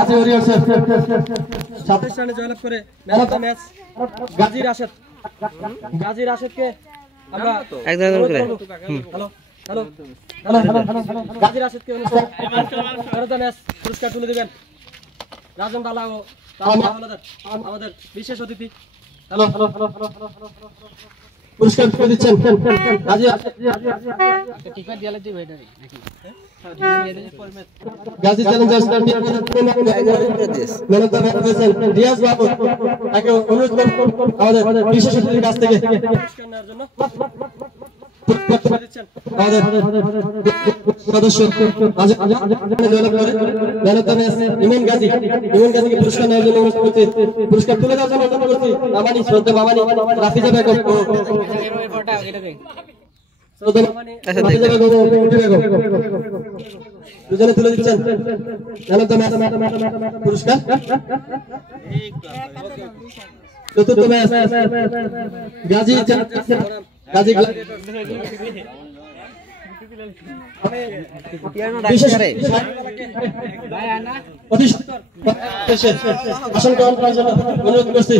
Gazi Warriors 27 রানে জয়লাভ করে man of the match Ghazi রাশেদকে আমরা একদম করে হ্যালো গাজী রাশেদকে ম্যান অফ দ্য ম্যাচ পুরস্কার তুলে দিবেন রাজন বালা ও আমাদের বিশেষ অতিথি পুরস্কার তুলে দিচ্ছেন গাজী টিকা দিয়ালে দিবে এটা নাকি Gazi Challengers man of the match Riaz Babu তাকে অনুরোধ করব আমাদের বিশেষ অতিথির কাছ থেকে পুরস্কার নেওয়ার জন্য আমাদের সদস্য জয়লাভ করে ম্যান অফ দ্য ম্যাচ ইমন গাজীকে পুরস্কার নেওয়ার জন্য অনুরোধ করছি পুরস্কার তুলে দেওয়ার জন্য অনুরোধ করছি মামানি শ্রদ্ধা মামানি রাফিজা বেগম দুজনে তুলে দিচ্ছেন ম্যান অফ দ্য ম্যাচ পুরস্কার চতুর্থ ম্যাচ গাজী আসন গ্রহণ করার জন্য অনুরোধ করছি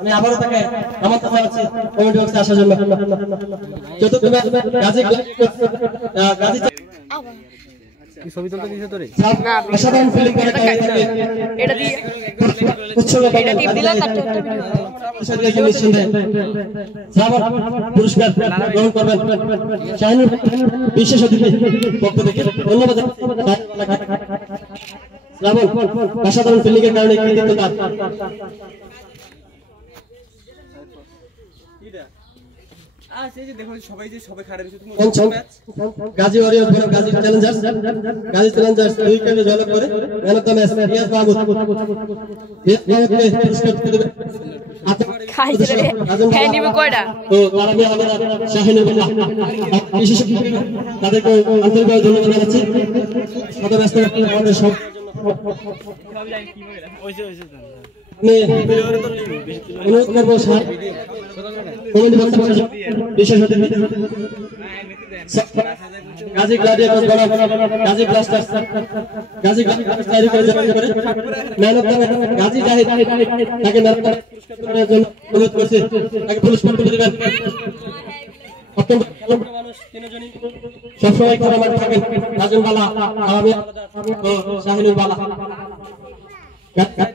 আমি আবারও তাকে আমন্ত্রণ জানাচ্ছি কমিটি বক্সে আসার জন্য চতুর্থ ম্যাচ গাজী ছবি তুলতে দিয়েছে তোরে অসাধারণ ফিল্ডিং করে এটা দিয়ে দিলা তার পুরস্কার গ্রহণ করবেন শাহিনুর বিশেষ অতিথি পক্ষ থেকে ধন্যবাদ অসাধারণ ফিল্ডিং এর কারণে কৃতিত্ব তার গাজী ওয়ারিয়র্স বনাম গাজী চ্যালেঞ্জার্স উইকেটে জয়লাভ করে man of the match Riaz Babu পুরস্কার তুলে দেবেন তাদেরকে আন্তরিকভাবে ধন্যবাদ জানাচ্ছি আমাদের সব অনুরোধ করবো বিশেষ অতিথি গাজী গ্ল্যাডিয়েটর্স বনাম গাজী ব্লাস্টার্স গাজী গ্ল্যাডিয়েটর্স তৈরি করে man of the match Gazi Zahid তাকে ম্যান অফ দ্য পুরস্কার দেওয়ার জন্য অনুরোধ করছি তাকে পুরস্কার তুলে দেবেন অত্যন্ত মানুষ তিনজনই সবসময় করে মাঠে থাকেন রাজন বালা আওয়ামী ও শাহিনুর বালা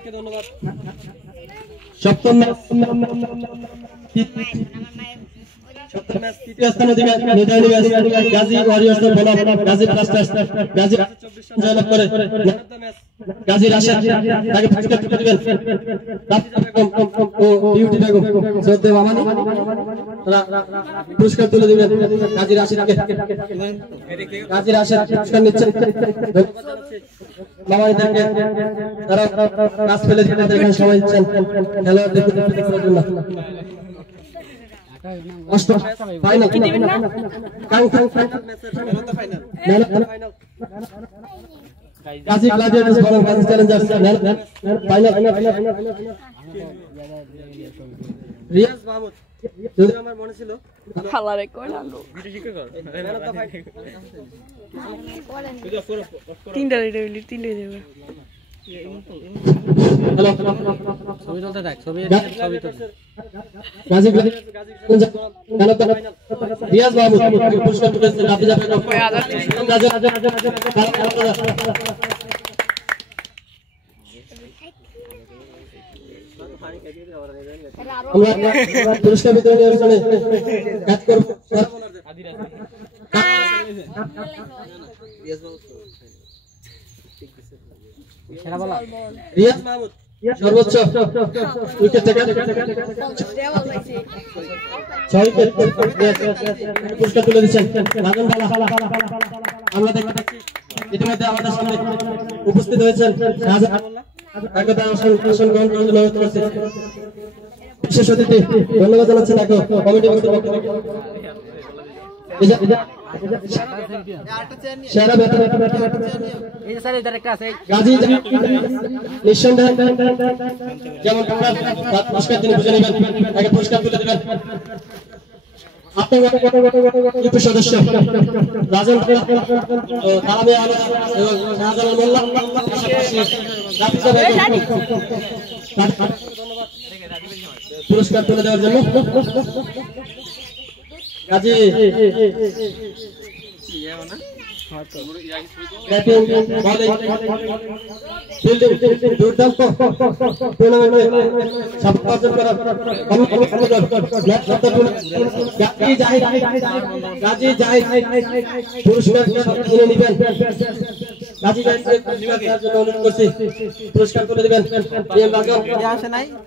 ধন্যবাদ সপ্তম তৃতীয় স্থান অধিকার গাজী ওয়ারিয়র্স বনাম গাজী ব্লাস্টার্স গাজী জয়লাভ করে গাজী রাশেদ তাকে পুরস্কার তুলে দিবেন ও বিউটি বেগম শ্রদ্ধা মামানি পুরস্কার তুলে দিবেন গাজী রাশেদকে গাজী রাশেদ পুরস্কার নিচ্ছেন মামানিদেরকে তারা কাজ ফেলে দিতে এখানে সময় দিচ্ছেন খেলোয়াড়দের করার জন্য ফাইনাল গাজী গ্ল্যাডিয়েটর্স বনাম গাজী চ্যালেঞ্জার্স ফাইনাল রিয়াজ মাহমুদ যদি আমার মনে ছিল হালারে কইলালো তিনটা দেবে হ্যালো ছবি তুলতে থাক ছবি তুলতে গাজী রিয়াজ মাহমুদ পুরস্কার তুলে দিচ্ছেন রাফিজা বেগম আমরা পুরস্কার বিতরণী অনুষ্ঠানে কাজ করব রিয়াজ মাহমুদ সর্বোচ্চ উইকেট টেকার 6 উইকেট পুরস্কার তুলে দিচ্ছেন রাজন বালা আমরা দেখছি ইতিমধ্যে আমাদের সামনে উপস্থিত হয়েছেন শাহজাহান আসন গ্রহণ করার জন্য অনুরোধ করছি বিশেষ অতিথি ধন্যবাদ জানাচ্ছি তাকে কমিটি পক্ষ থেকে সেরা ব্যাটার গাজী নিঃসন্দেহে যেমন পুরস্কার তিনি বুঝে নেবেন তাকে পুরস্কার তুলে দেবেন ইউপি সদস্য রাজন তারাবে আলো এবং শাহজালাল মোল্লা পাশাপাশি রাফিজা বেগম পুরস্কার তুলে দেওয়ার জন্য কাজী ব্যাটিং বলিং ফিল্ডিং দুর্দান্ত টুর্নামেন্টে সফল অর্জন করার গাজী জাহিদ পুরস্কার কিনে নেবেন। গাজী জাহিদ অনুরোধ করছি পুরস্কার করে দেবেন।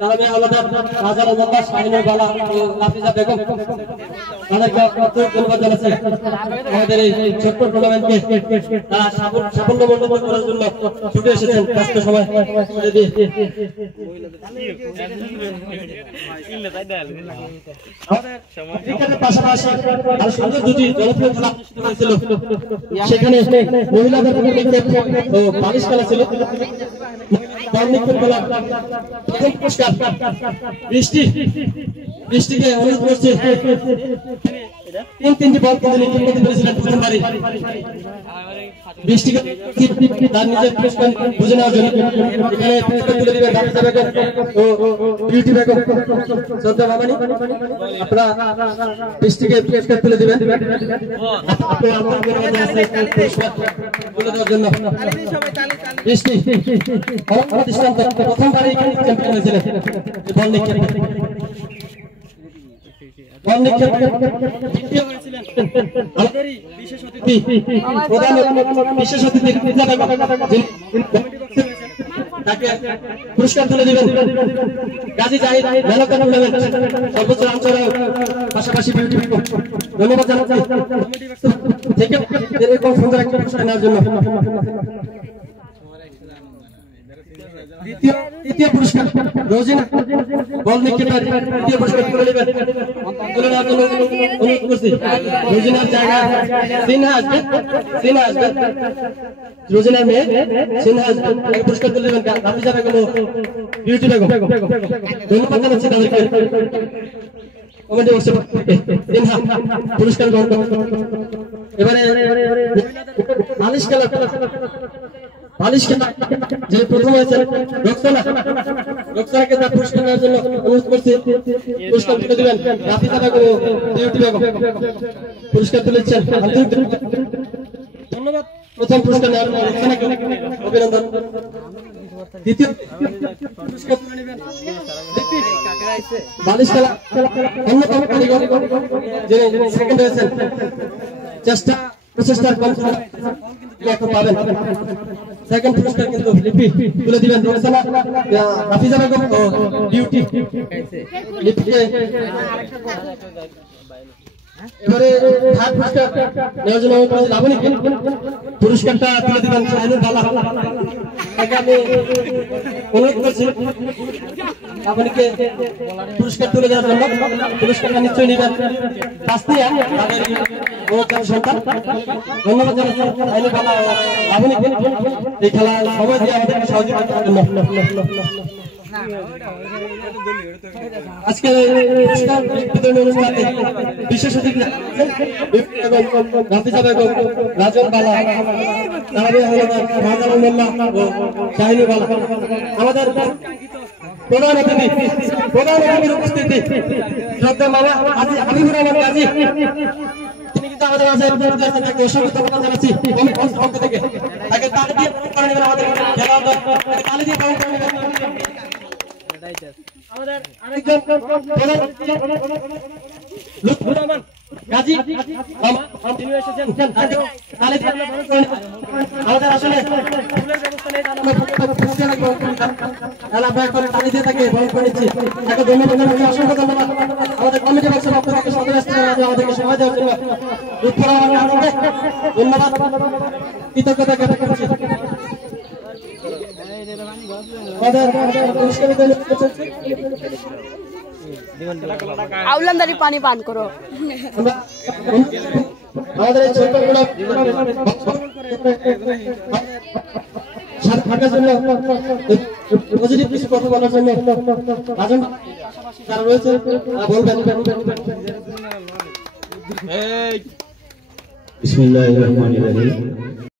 তারাবিয়া হলদার শাহজালাল মোল্লা শাহিনুর বালা ও রাফিজা বেগম তাদেরকে ধন্যবাদ জানাচ্ছি। আমাদের এই ছোট্ট টুর্নামেন্টকে তারা সাফল্যমণ্ডিত করার জন্য ছুটে এসেছেন ব্যস্ত সময় করে দিয়ে। ক্রিকেটের পাশাপাশি আর সুন্দর দুটি জনপ্রিয় খেলা ছিল, সেখানে মহিলাদের ও বালিশ খেলা ছিল। বৃষ্টিকে অনুরোধ করছে তিনটি বল নিক্ষেপ করেছিলেন প্রথমবারই। বৃষ্টিকে তার নিজের পুরস্কার বুঝে নেওয়ার জন্য এখানে পুরস্কার তুলে দিবেন রাফিজা বেগম ও বিউটি বেগম। শ্রদ্ধা মামানি, আপনারা বৃষ্টিকে পুরস্কার তুলে দিবেন তুলে দেওয়ার জন্য। বৃষ্টি দৃষ্টান্ত প্রথমবারই চ্যাম্পিয়ন হয়েছিলেন বল নিক্ষেপ। পুরস্কার তুলে দিবেন গাজী জাহিদ সর্বোচ্চ রান চড়াও পাশাপাশি বিউটি বেগম। ধন্যবাদ জানাচ্ছি এরকম সুন্দর একটা পুরস্কার নেওয়ার জন্য। দ্বিতীয় পুরস্কার রোজিনা বল নিক্ষেপের দ্বিতীয় পুরস্কার তুলে নেবেন তুলে নেওয়ার জন্য অনুরোধ করছি। রোজিনার জায়গায় সিনহা আসবে রোজিনার মেয়ে সিনহা আসবে পুরস্কার তুলে নেবেন রাফিজা বেগম ও বিউটি বেগম। ধন্যবাদ জানাচ্ছি তাদেরকে। কমেন্টে বসে সিনহা পুরস্কার গ্রহণ করুন। এবারে বালিশ খেলা যে প্রথম হয়েছে রক্সানাকে তার পুরস্কার নেওয়ার জন্য অনুরোধ করছি। পুরস্কার তুলে দিবেন রাফিজা বেগম ও বিউটি বেগম। পুরস্কার তুলেছেন ধন্যবাদ। প্রথম পুরস্কার নেওয়ার জন্য রক্সানাকে অভিনন্দন। দ্বিতীয় পুরস্কার তুলে নেবেন বালিশ খেলা অন্যতম কারিগর যিনি সেকেন্ড হয়েছেন। প্রচেষ্টার এখন পাবেন। সেকেন্ড পুরস্কার কিন্তু লিপি তুলে দিবেন রোকসানা রাফিজা বেগম ও বিউটি। লিপিকে এবারে থার্ড পুরস্কার নেওয়ার জন্য লাবণী পুরস্কারটা তুলে দিবেন শাহিনুর বালা। তাকে আমি অনুরোধ করছি লাবণীকে পুরস্কার তুলে দেওয়ার জন্য। পুরস্কারটা নিশ্চয়ই নেবেন তাসনিয়া তাদের সন্তান। ধন্যবাদ জানাচ্ছি শাহিনুর বালা ও লাবণীকে এই খেলা সময় দিয়ে আমাদেরকে সহযোগিতা করার জন্য। আজকে অনুষ্ঠানে বিশেষ অতিথি রাফিজা বেগম, রাজন বালা, তারাবিয়া হলদার, শাহজালাল মোল্লা ও শাহিনুর বালা। আমাদের প্রধান অতিথির উপস্থিতি শ্রদ্ধা মামা হাবিবুর রহমান গাজী। তিনি কিন্তু আমাদের মাঝে তাকে অসংখ্য ধন্যবাদ জানাচ্ছি পক্ষ থেকে। তাকে তালি দিয়ে পালন করে নেবেন আমাদের খেলা তালি দিয়ে পালন করে নেবেন। আমাদের আরেকজন লুৎফুর রহমান গাজী তিনি এসেছেন। আমাদের আসলে ফুলের ব্যবস্থা নেই, তালি দিয়ে তাকে বরণ করে নিচ্ছি। তাকে ধন্যবাদ জানাচ্ছি, অসংখ্য ধন্যবাদ। আমাদের কমিটি বক্সের পক্ষ থেকে আমাদেরকে সময় দেওয়ার জন্য লুৎফুর রহমানকে ধন্যবাদ কৃতজ্ঞতা জ্ঞাপন করছি। আউলান্দারি পানি পান করো। আমাদের এই ছোট্ট পজিটিভ কিছু কথা বলার জন্য যারা রয়েছে বলবেন। বিসমিল্লাহির রহমানির রহিম